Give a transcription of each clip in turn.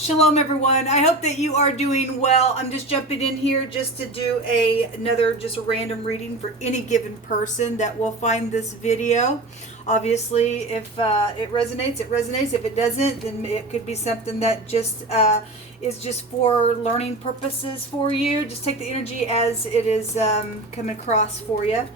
Shalom everyone. I hope that you are doing well. I'm just jumping in here just to do another just a random reading for any given person that will find this video. Obviously, if it resonates, it resonates. If it doesn't, then it could be something that just is just for learning purposes for you. Just take the energy as it is coming across for you.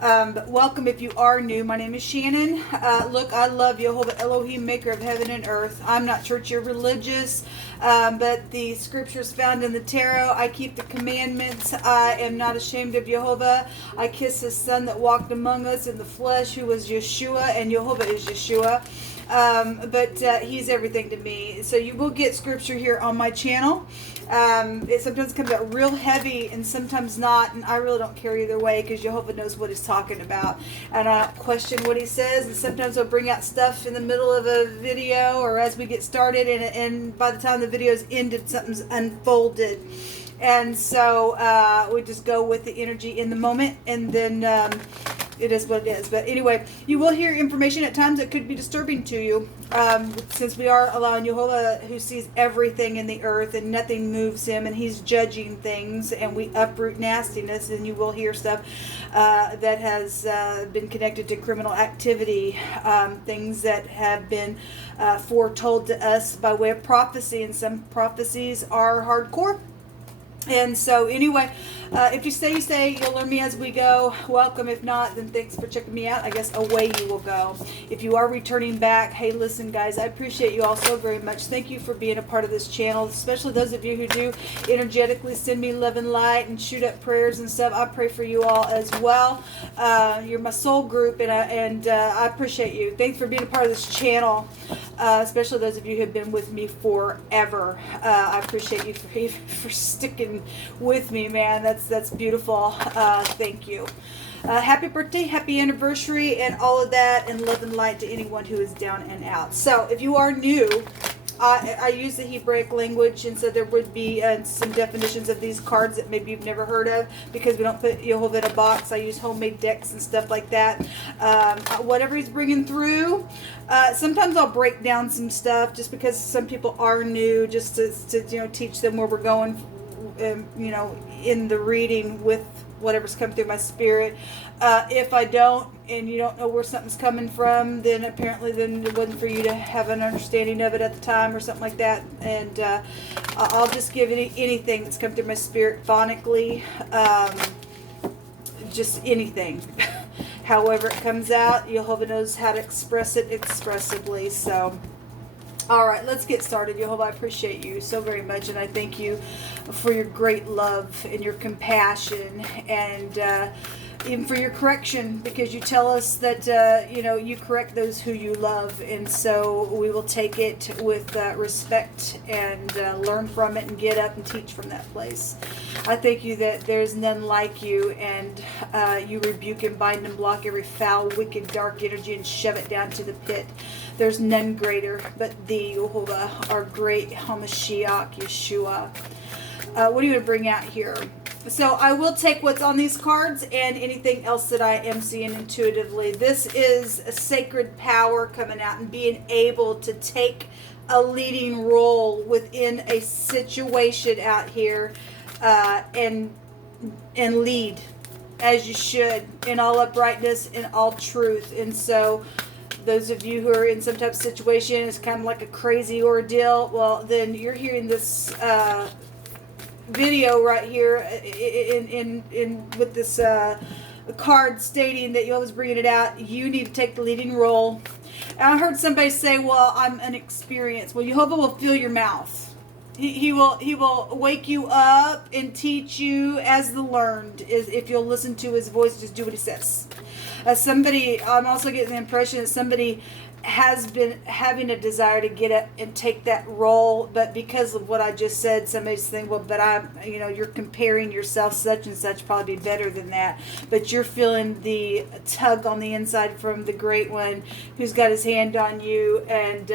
But welcome if you are new. My name is Shannon. Look, I love Jehovah Elohim, maker of heaven and earth. I'm not churchy or religious, but the scriptures found in the tarot, I keep the commandments. I am not ashamed of Jehovah. I kiss his son that walked among us in the flesh, who was Yeshua, and Jehovah is Yeshua. But he's everything to me. So you will get scripture here on my channel. It sometimes comes out real heavy and sometimes not, and I really don't care either way because Jehovah knows what he's talking about, and I don't question what he says. And sometimes I'll bring out stuff in the middle of a video or as we get started, and by the time the video's ended, something's unfolded. And so we just go with the energy in the moment, and then it is what it is. But anyway, you will hear information at times that could be disturbing to you, since we are allowing Jehovah, who sees everything in the earth and nothing moves him, and he's judging things, and we uproot nastiness, and you will hear stuff that has been connected to criminal activity, things that have been foretold to us by way of prophecy, and some prophecies are hardcore. And so anyway, if you stay, you stay. You'll learn me as we go. Welcome. If not, then thanks for checking me out. I guess away you will go. If you are returning back, hey, listen, guys, I appreciate you all so very much. Thank you for being a part of this channel, especially those of you who do energetically send me love and light and shoot up prayers and stuff. I pray for you all as well. You're my soul group, and I appreciate you. Thanks for being a part of this channel, especially those of you who have been with me forever. I appreciate you for sticking with me, man. That's beautiful. Thank you. Happy birthday, happy anniversary, and all of that, and love and light to anyone who is down and out. So if you are new, I use the Hebraic language, and so there would be some definitions of these cards that maybe you've never heard of, because we don't put Jehovah in a box. I use homemade decks and stuff like that. Whatever he's bringing through. Sometimes I'll break down some stuff just because some people are new, just to teach them where we're going, in the reading with whatever's come through my spirit. If I don't, and you don't know where something's coming from, then apparently then it wasn't for you to have an understanding of it at the time or something like that. And I'll just give anything that's come through my spirit phonically, just anything. However it comes out, Jehovah knows how to express it expressively. So all right, let's get started. Jehovah, I appreciate you so very much, and I thank you for your great love and your compassion, and even for your correction, because you tell us that you correct those who you love, and so we will take it with respect and learn from it and get up and teach from that place. I thank you that there's none like you, and you rebuke and bind and block every foul, wicked, dark energy and shove it down to the pit. There's none greater but thee, Jehovah, our great Hamashiach, Yeshua. What are you going to bring out here? So I will take what's on these cards and anything else that I am seeing intuitively. This is a sacred power coming out and being able to take a leading role within a situation out here, and lead as you should, in all uprightness and all truth. And so those of you who are in some type of situation, it's kind of like a crazy ordeal, well, then you're hearing this video right here in with this card stating that you always bringing it out. You need to take the leading role. And I heard somebody say, well, I'm inexperienced. Well, Jehovah will fill your mouth. He will wake you up and teach you as the learned, is if you'll listen to his voice, just do what he says. I'm also getting the impression that somebody has been having a desire to get up and take that role, but because of what I just said, somebody's thinking, well, but you're comparing yourself, such and such probably be better than that. But you're feeling the tug on the inside from the Great One who's got his hand on you, and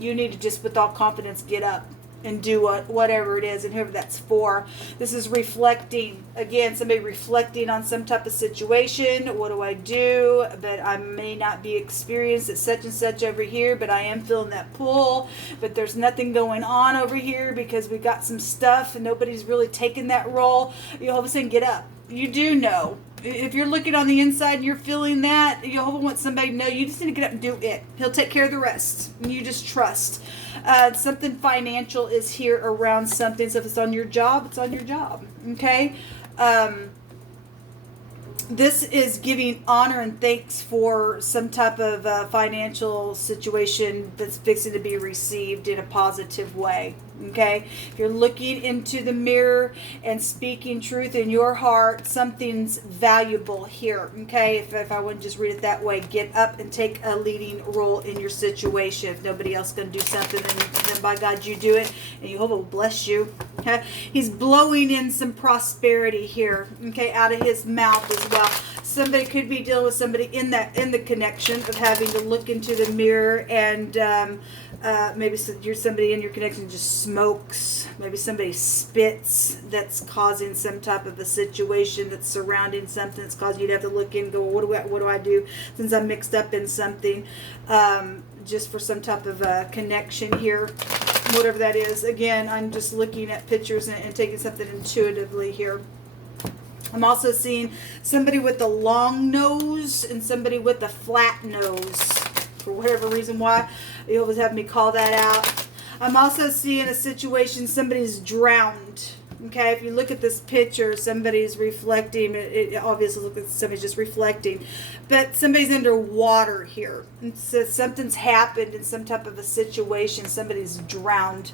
you need to just with all confidence get up. and do whatever it is, and whoever that's for. This is reflecting, again, somebody reflecting on some type of situation. What do I do? But I may not be experienced at such and such over here, but I am feeling that pull, but there's nothing going on over here because we got some stuff and nobody's really taking that role. You all of a sudden get up. You do know. If you're looking on the inside and you're feeling that, Jehovah wants somebody to know you just need to get up and do it. He'll take care of the rest. You just trust. Something financial is here around something. So if it's on your job, it's on your job. Okay? This is giving honor and thanks for some type of financial situation that's fixing to be received in a positive way. Okay? If you're looking into the mirror and speaking truth in your heart, something's valuable here. Okay? If I wouldn't just read it that way, get up and take a leading role in your situation. If nobody else can do something, then by God, you do it, and Jehovah will bless you. Okay? He's blowing in some prosperity here, okay, out of his mouth as well. Somebody could be dealing with somebody in the connection of having to look into the mirror, and maybe you're somebody in your connection just smokes. Maybe somebody spits. That's causing some type of a situation that's surrounding something that's causing you to have to look in and go, what do I do since I'm mixed up in something? Just for some type of a connection here, whatever that is. Again, I'm just looking at pictures and taking something intuitively here. I'm also seeing somebody with a long nose and somebody with a flat nose. For whatever reason why, you always have me call that out. I'm also seeing a situation, somebody's drowned. Okay, if you look at this picture, somebody's reflecting. It obviously looks like somebody's just reflecting. But somebody's underwater here. And so something's happened in some type of a situation. Somebody's drowned.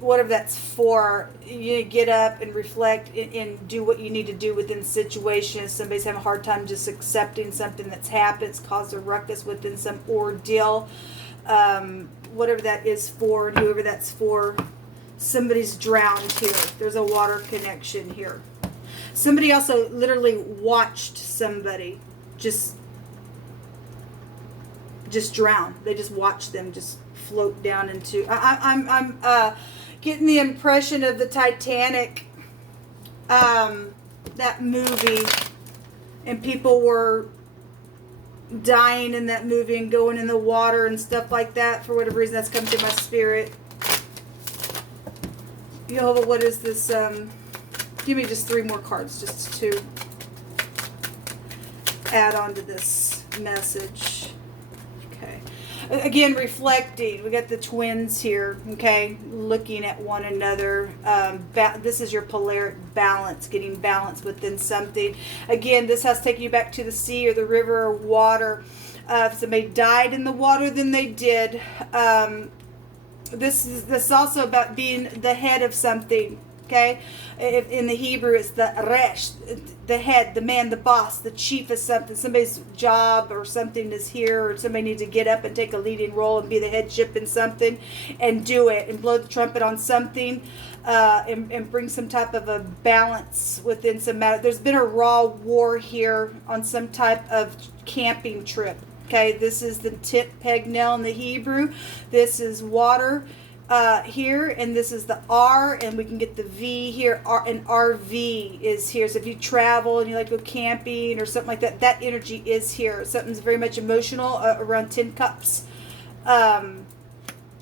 Whatever that's for, you get up and reflect and do what you need to do within the situation. Somebody's having a hard time just accepting something that's happened. It's caused a ruckus within some ordeal. Whatever that is for, and whoever that's for, somebody's drowned here. There's a water connection here. Somebody also literally watched somebody just drown. They just watched them just float down into. I'm getting the impression of the Titanic, that movie, and people were dying in that movie and going in the water and stuff like that. For whatever reason, that's come through my spirit. Jehovah, what is this? Give me just 3 more cards just to add on to this message. Okay. Again, reflecting. We got the twins here, okay, looking at one another. This is your polaric balance, getting balance within something. Again, this has taken you back to the sea or the river or water. If somebody died in the water, then they did. This is also about being the head of something. Okay, in the Hebrew, it's the resh, the head, the man, the boss, the chief of something. Somebody's job or something is here, or somebody needs to get up and take a leading role and be the headship in something and do it and blow the trumpet on something and bring some type of a balance within some matter. There's been a raw war here on some type of camping trip. Okay, this is the tip peg nail in the Hebrew. This is water. Here, and this is the R, and we can get the V here. And RV is here. So if you travel and you like to go camping or something like that, that energy is here. Something's very much emotional around 10 cups.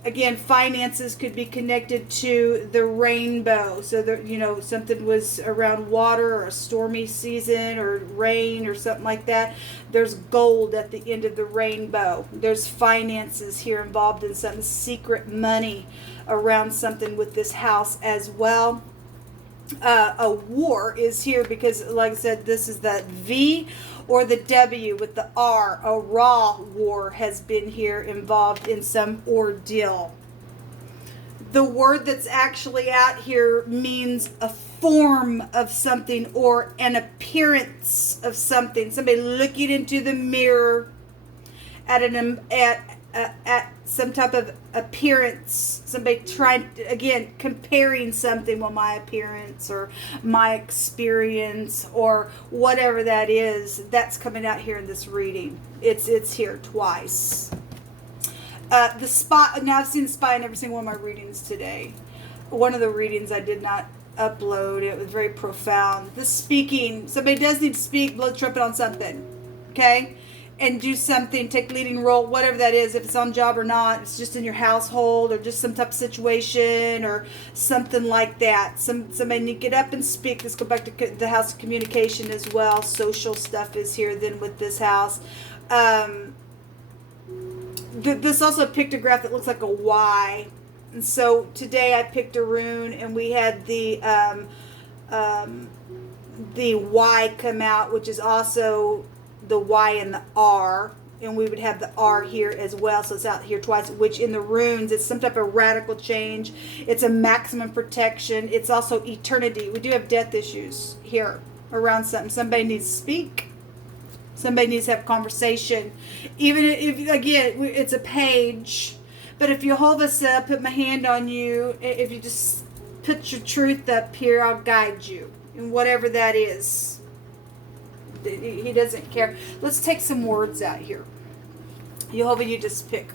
Again, finances could be connected to the rainbow. So there, something was around water or a stormy season or rain or something like that. There's gold at the end of the rainbow. There's finances here involved in some secret money around something with this house as well. A war is here because, like I said, this is the V or the W with the R. A raw war has been here involved in some ordeal. The word that's actually out here means a form of something or an appearance of something. Somebody looking into the mirror at some type of appearance. Somebody trying, again, comparing something with my appearance or my experience or whatever that is. That's coming out here in this reading. It's here twice. The spot. Now I've seen the spy in every single one of my readings today. One of the readings I did not upload. It was very profound. The speaking. Somebody does need to speak. Blow the trumpet on something. Okay? And do something. Take leading role. Whatever that is. If it's on job or not. It's just in your household. Or just some type of situation. Or something like that. Somebody need to get up and speak. Let's go back to the house of communication as well. Social stuff is here then with this house. This also a pictograph that looks like a Y. And so today I picked a rune and we had the Y come out, which is also the Y and the R. And we would have the R here as well. So it's out here twice, which in the runes, it's some type of radical change. It's a maximum protection. It's also eternity. We do have death issues here around something. Somebody needs to speak. Somebody needs to have a conversation. Even if, again, it's a page. But if you hold us up, put my hand on you, if you just put your truth up here, I'll guide you. And whatever that is. He doesn't care. Let's take some words out here. Jehovah, you just pick.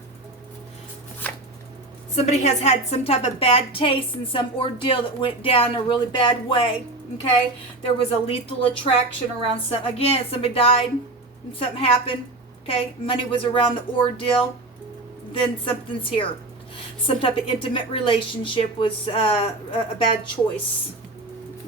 Somebody has had some type of bad taste in some ordeal that went down a really bad way. Okay? There was a lethal attraction around something. Again, somebody died and something happened. Okay? Money was around the ordeal. Then something's here. Some type of intimate relationship was a bad choice.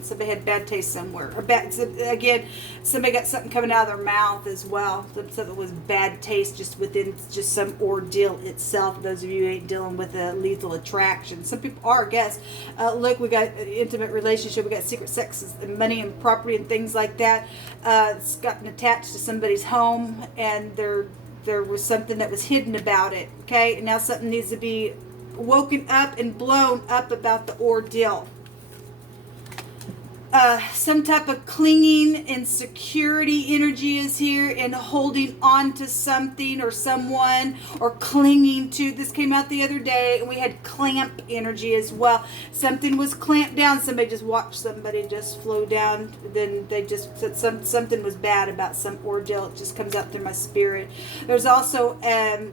Somebody had bad taste somewhere. Or again, somebody got something coming out of their mouth as well. Something was bad taste just within just some ordeal itself. Those of you who ain't dealing with a lethal attraction. Some people are, I guess. Look, we got an intimate relationship. We got secret sex and money and property and things like that. It's gotten attached to somebody's home and there was something that was hidden about it. Okay? And now something needs to be woken up and blown up about the ordeal. Some type of clinging and security energy is here and holding on to something or someone or clinging to. This came out the other day and we had clamp energy as well. Something was clamped down. Somebody just watched somebody just flow down. Then they just said something was bad about some ordeal. It just comes out through my spirit. There's also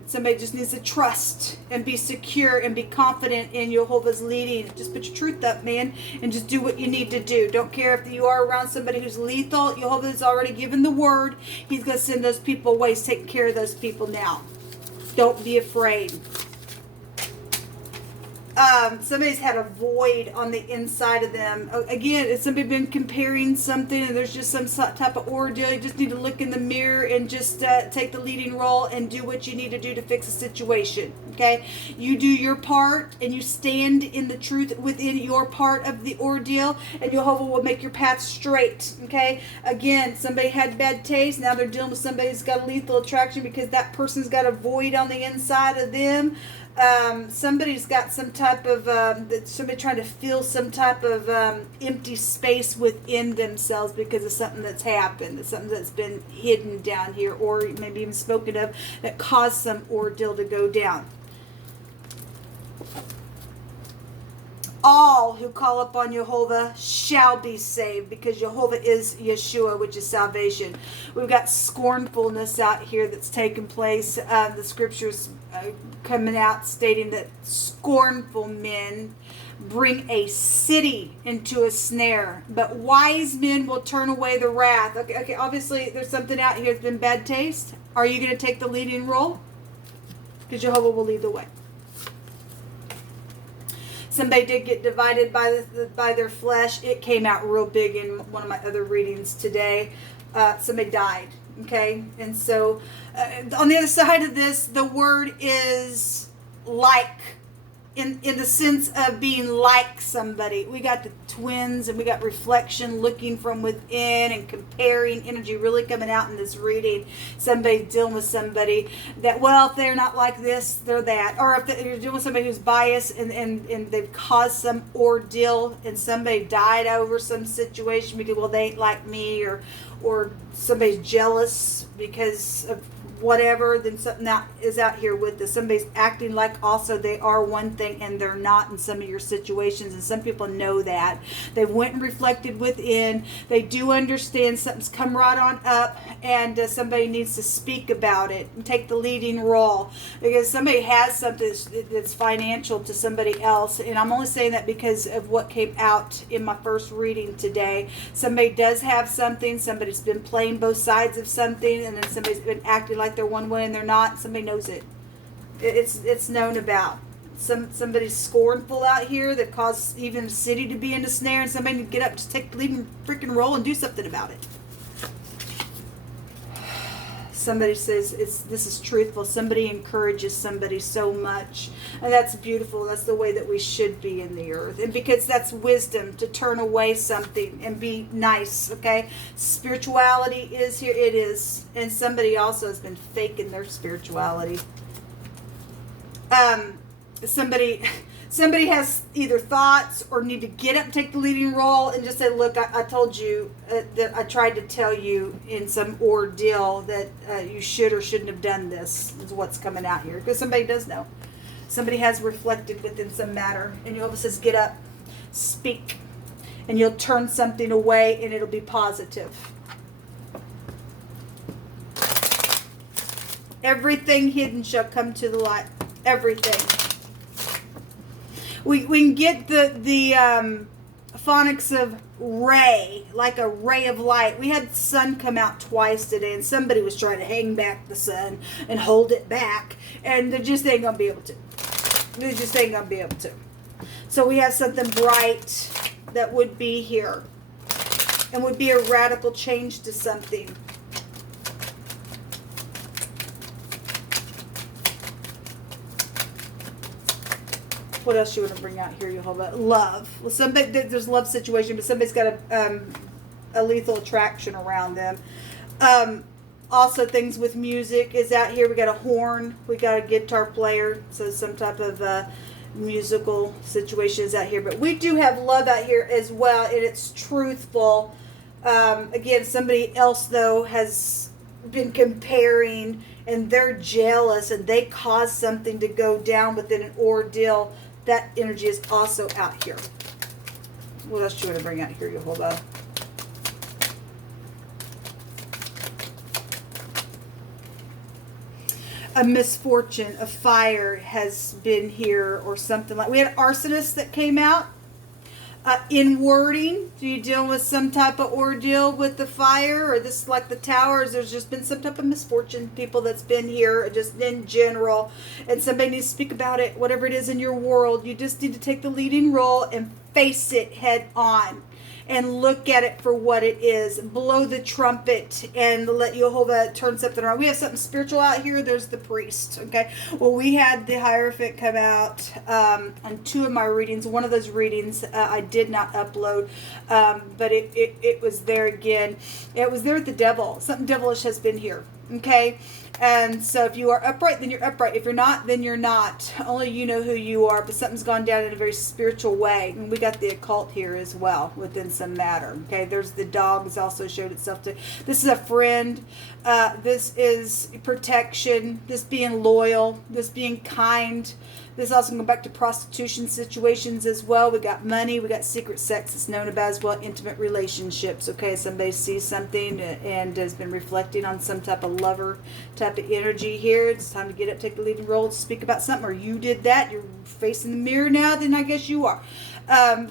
somebody just needs to trust and be secure and be confident in Jehovah's leading. Just put your truth up, man, and just do what you need to do. Don't care if you are around somebody who's lethal. Jehovah has already given the word. He's going to send those people away. He's taking care of those people now. Don't be afraid. Somebody's had a void on the inside of them. Again, has somebody been comparing something and there's just some type of ordeal? You just need to look in the mirror and just take the leading role and do what you need to do to fix the situation. Okay? You do your part and you stand in the truth within your part of the ordeal and Jehovah will make your path straight. Okay? Again, somebody had bad taste. Now they're dealing with somebody who's got a lethal attraction because that person's got a void on the inside of them. Somebody's got some type of somebody trying to fill some type of empty space within themselves because of something that's happened. It's something that's been hidden down here or maybe even spoken of that caused some ordeal to go down. All who call upon Jehovah shall be saved because Jehovah is Yeshua, which is salvation. We've got scornfulness out here that's taken place. The scriptures coming out stating that scornful men bring a city into a snare, but wise men will turn away the wrath. Okay, obviously there's something out here that's been bad taste. Are you going to take the leading role? Because Jehovah will lead the way. Somebody did get divided by their flesh. It came out real big in one of my other readings today. Somebody died. Okay? And so, on the other side of this, the word is like. In the sense of being like somebody. We got the twins and we got reflection looking from within and comparing energy really coming out in this reading. Somebody dealing with somebody that, well, if they're not like this, they're that. Or if you're dealing with somebody who's biased and they've caused some ordeal and somebody died over some situation because, well, they ain't like me or somebody's jealous because of whatever, then something that is out here with this. Somebody's acting like also they are one thing and they're not in some of your situations, and some people know that. They went and reflected within. They do understand something's come right on up, and somebody needs to speak about it and take the leading role, because somebody has something that's financial to somebody else. And I'm only saying that because of what came out in my first reading today. Somebody does have something. Somebody's been playing both sides of something, and then somebody's been acting like they're one way and they're not. Somebody knows it. It's known about. Somebody's scornful out here that caused even a city to be in a snare, and somebody to get up, just take the leading freaking role and do something about it. Somebody says this is truthful. Somebody encourages somebody so much, and that's beautiful. That's the way that we should be in the earth, and because that's wisdom to turn away something and be nice. Okay, spirituality is here. It is, and somebody also has been faking their spirituality. Somebody has either thoughts or need to get up and take the leading role and just say, look, I told you that I tried to tell you in some ordeal that you should or shouldn't have done this, is what's coming out here. Because somebody does know. Somebody has reflected within some matter. And Jehovah says, get up, speak, and you'll turn something away and it'll be positive. Everything hidden shall come to the light. Everything. We can get the phonics of ray, like a ray of light. We had the sun come out twice today, and somebody was trying to hang back the sun and hold it back, and they just ain't gonna be able to. They just ain't gonna be able to. So we have something bright that would be here, and would be a radical change to something. What else you want to bring out here, Jehovah? Love. Well, somebody, there's a love situation, but somebody's got a lethal attraction around them. Also, things with music is out here. We got a horn. We got a guitar player. So some type of musical situation is out here. But we do have love out here as well, and it's truthful. Again, somebody else, though, has been comparing, and they're jealous, and they cause something to go down within an ordeal. That energy is also out here. What else do you want to bring out here, Jehovah? A misfortune, a fire has been here or something like. We had arsonists that came out. In wording, do you deal with some type of ordeal with the fire, or this like the towers? There's just been some type of misfortune, people that's been here, just in general, and somebody needs to speak about it. Whatever it is in your world, you just need to take the leading role and face it head on, and look at it for what it is. Blow the trumpet and let Jehovah turn something around. We have something spiritual out here. There's the priest. Okay. Well, we had the Hierophant come out on two of my readings. One of those readings I did not upload, but it was there again. It was there with the devil. Something devilish has been here. Okay. And so if you are upright, then you're upright. If you're not, then you're not. Only you know who you are, but something's gone down in a very spiritual way. And we got the occult here as well within some matter. Okay, there's the dog has also showed itself to. This is a friend. This is protection. This being loyal. This being kind. This also going back to prostitution situations as well. We got money. We got secret sex. It's known about as well. Intimate relationships. Okay, somebody sees something and has been reflecting on some type of lover type of energy here. It's time to get up, take the leading role, to speak about something. Or you did that. You're facing the mirror now. Then I guess you are.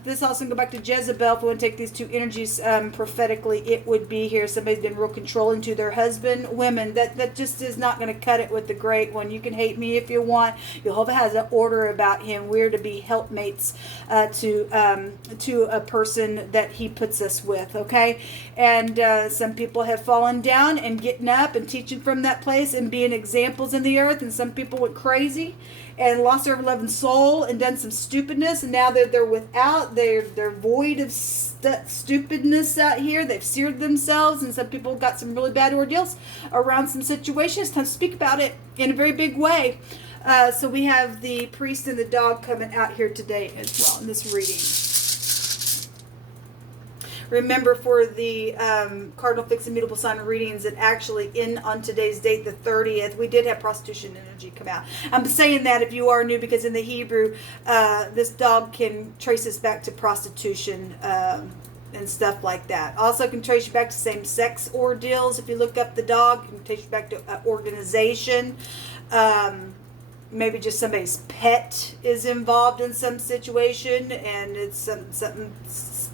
This also go back to Jezebel. If we want to take these two energies prophetically, it would be here. Somebody's been real controlling to their husband. Women, that just is not going to cut it with the great one. You can hate me if you want. Jehovah has an order about him. We're to be helpmates to a person that he puts us with. Okay, and some people have fallen down and getting up and teaching from that place and being examples in the earth. And some people went crazy and lost their loving soul and done some stupidness, and now they're without. They're void of stupidness out here. They've seared themselves, and some people got some really bad ordeals around some situations. Time to speak about it in a very big way. So we have the priest and the dog coming out here today as well in this reading. Remember, for the cardinal fixed and mutable sign readings that actually in on today's date, the 30th, we did have prostitution energy come out. I'm saying that if you are new, because in the Hebrew, this dog can trace us back to prostitution and stuff like that. Also can trace you back to same-sex ordeals. If you look up the dog, it can trace you back to organization. Maybe just somebody's pet is involved in some situation, and it's some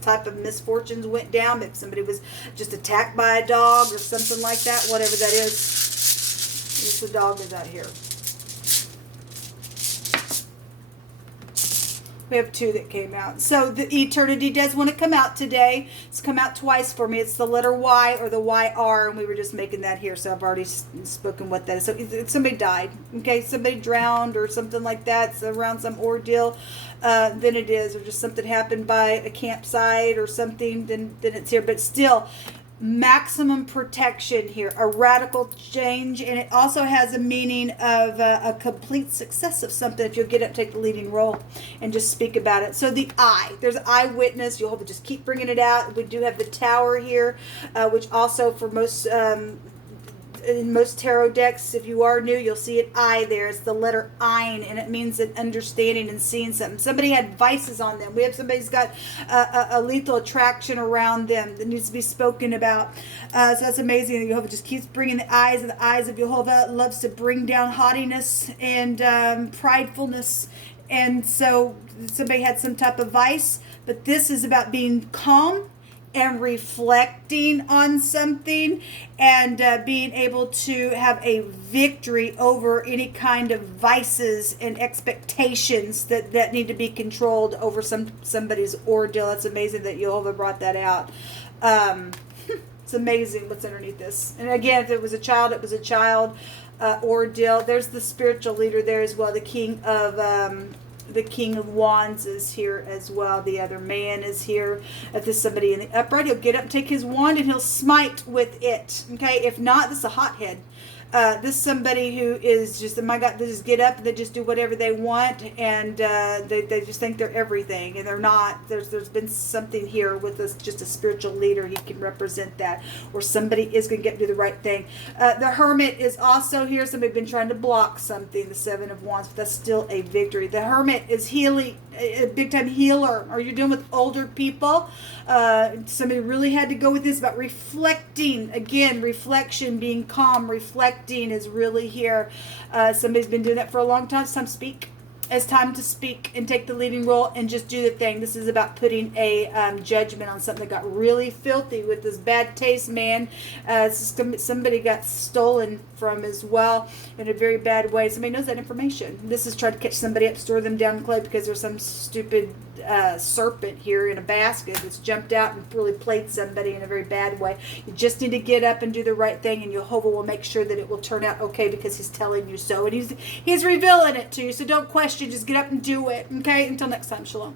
type of misfortunes went down. If somebody was just attacked by a dog or something like that, whatever that is. The dog is out here. We have two that came out. So the eternity does want to come out today. It's come out twice for me. It's the letter Y or the YR, and we were just making that here. So I've already spoken what that is. So if somebody died, okay, somebody drowned or something like that, it's around some ordeal, then it is, or just something happened by a campsite or something, then it's here. But still, maximum protection here, a radical change, and it also has a meaning of a complete success of something if you'll get up, take the leading role, and just speak about it. So the eye, there's eyewitness. You'll have to just keep bringing it out. We do have the tower here, which also for most in most tarot decks, if you are new, you'll see an I there. It's the letter Ein, and it means an understanding and seeing something. Somebody had vices on them. We have somebody's got a lethal attraction around them that needs to be spoken about. So that's amazing. Jehovah just keeps bringing the eyes, and the eyes of Jehovah loves to bring down haughtiness and pridefulness. And so somebody had some type of vice, but this is about being calm and reflecting on something, and being able to have a victory over any kind of vices and expectations that need to be controlled over somebody's ordeal. That's amazing that Jehovah brought that out. It's amazing what's underneath this. And again, if it was a child, it was a child ordeal. There's the spiritual leader there as well. The King of Wands is here as well. The other man is here. If there's somebody in the upright, he'll get up and take his wand and he'll smite with it. Okay? If not, this is a hothead. This is somebody who is just, oh my God, they just get up and they just do whatever they want, and they just think they're everything, and they're not. There's been something here with us, just a spiritual leader. He can represent that, or somebody is going to get to do the right thing. The Hermit is also here. Somebody been trying to block something, the Seven of Wands, but that's still a victory. The Hermit is healing, a big time healer. Are you dealing with older people? Somebody really had to go with this about reflecting. Again, reflection, being calm, reflecting is really here. Somebody's been doing that for a long time. It's time to speak. It's time to speak and take the leading role and just do the thing. This is about putting a judgment on something that got really filthy with this bad taste man. Somebody got stolen from as well in a very bad way. Somebody knows that information. This is trying to catch somebody up, store them down in clay, because there's some stupid serpent here in a basket that's jumped out and really played somebody in a very bad way. You just need to get up and do the right thing, and Jehovah will make sure that it will turn out okay, because he's telling you so, and he's revealing it to you. So don't question, just get up and do it. Okay, until next time, shalom.